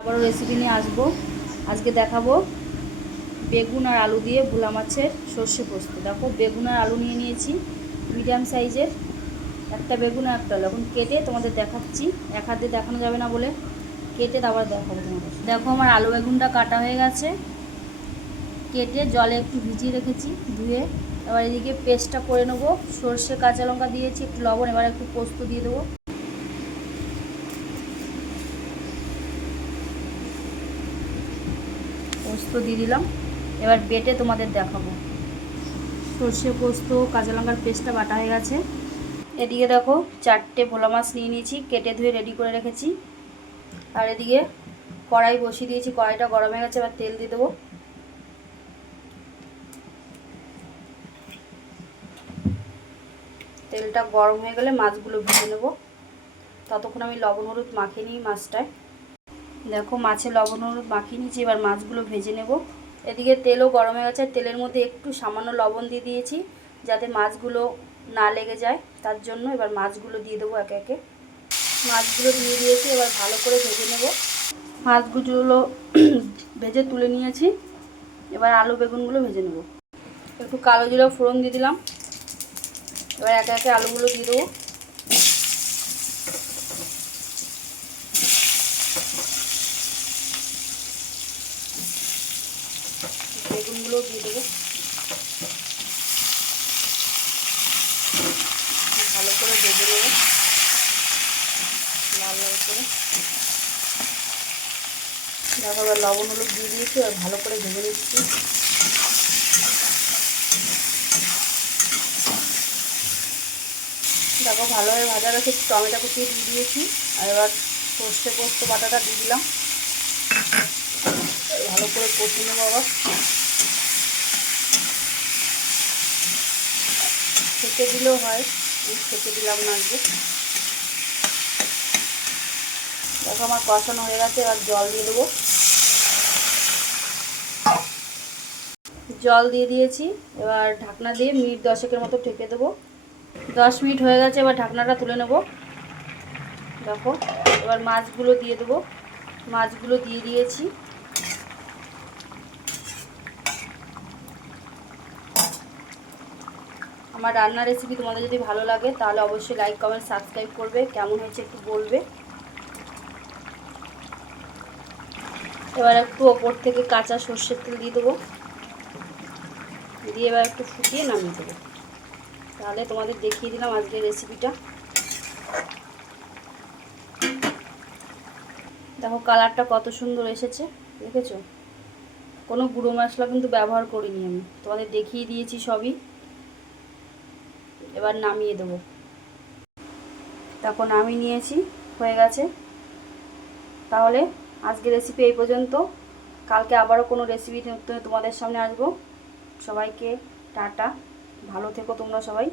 আবারও রেসিপি নিয়ে আসবো। আজকে দেখাবো বেগুন আর আলু দিয়ে ভোলা মাছের সর্ষে পোস্ত। দেখো বেগুন আর আলু নিয়ে নিয়েছি মিডিয়াম সাইজের, একটা বেগুন আর একটা আলু। এখন কেটে তোমাদের দেখাচ্ছি, এক হাত দিয়ে দেখানো যাবে না বলে কেটে তারপর দেখাবো তোমাদের। দেখো আমার আলু বেগুনটা কাটা হয়ে গেছে, কেটে জলে একটু ভিজিয়ে রেখেছি ধুয়ে। এবার এদিকে পেস্টটা করে নেবো। সর্ষে কাঁচা লঙ্কা দিয়েছি, একটু লবণ, এবার একটু পোস্ত দিয়ে দেবো। পোস্ত দিয়ে দিলাম, এবার বেটে তোমাদের দেখাবো। সর্ষে পোস্ত কাঁচা লঙ্কার পেস্টটা বাটা হয়ে গেছে। এদিকে দেখো চারটে ভোলা মাছ নিয়ে নিয়েছি, কেটে ধুয়ে রেডি করে রেখেছি। আর এদিকে কড়াই বসিয়ে দিয়েছি, কড়াইটা গরম হয়ে গেছে, এবার তেল দিয়ে দেবো। তেলটা গরম হয়ে গেলে মাছগুলো ভেজে নেব। ততক্ষণ আমি লবণ হলুদ মাখিয়ে নিই মাছটায়। দেখো মাছে লবণ হলুদ মাখিয়ে নিয়েছি, এবার মাছগুলো ভেজে নেব। এদিকে তেলও গরম হয়ে গেছে, তেলের মধ্যে একটু সামান্য লবণ দিয়ে দিয়েছি যাতে মাছগুলো না লেগে যায়, তার জন্য। এবার মাছগুলো দিয়ে দেবো একে একে। মাছগুলো দিয়ে দিয়েছি, এবার ভালো করে ভেজে নেব। মাছগুলো ভেজে তুলে নিয়েছি, এবার আলু বেগুনগুলো ভেজে নেব। একটু কালো জিরা ফোড়ন দিয়ে দিলাম, এবার একে একে আলুগুলো দিয়ে দেবো। বেগুনগুলো দিয়ে দেবো, ভালো করে ভেজে নেব লাল লাল করে। দেখো এবার লবণ হলুদ দিয়ে দিয়েছি, আর ভালো করে ভেজে নিচ্ছি। দেখো ভালোভাবে ভাজা রেখে টমেটো কুচিয়ে দিয়ে দিয়েছি, আর এবার সর্ষে পোস্ত বাটাটা দিয়ে দিলাম। ভালো করে কষে নেবো। আবার ছেঁকে দিলেও হয়, ছেঁকে দিলাম না আজকে। দেখো আমার কষানো হয়ে গেছে, এবার জল দিয়ে দেবো। জল দিয়ে দিয়েছি, এবার ঢাকনা দিয়ে মিনিট 10 মতো ঢেকে দেবো। 10 মিনিট হয়ে গেছে, এবার ঢাকনাটা তুলে নেব। দেখো এবার মাছগুলো দিয়ে দেবো। মাছগুলো দিয়ে দিয়েছি। আমার রান্নার রেসিপি তোমাদের যদি ভালো লাগে তাহলে অবশ্যই লাইক কমেন্ট সাবস্ক্রাইব করবে। কেমন হয়েছে একটু বলবে। এবার একটু ওপর থেকে কাঁচা সর্ষের তেল দিয়ে দেবো, দিয়ে এবার একটু ফুটিয়ে নামিয়ে দেবো। তাহলে তোমাদের দেখিয়ে দিলাম আজকের রেসিপিটা। দেখো কালারটা কত সুন্দর এসেছে, দেখেছো? কোনো গুঁড়ো মশলা কিন্তু ব্যবহার করিনি আমি, তোমাদের দেখিয়ে দিয়েছি সবই। এবার নামিয়ে দেবো। দেখো নামিয়ে নিয়েছি, হয়ে গেছে। তাহলে আজকের রেসিপি এই পর্যন্ত। কালকে আবারও কোনো রেসিপি তোমাদের সামনে আসবো। সবাইকে টাটা, ভালো থেকো তোমরা সবাই।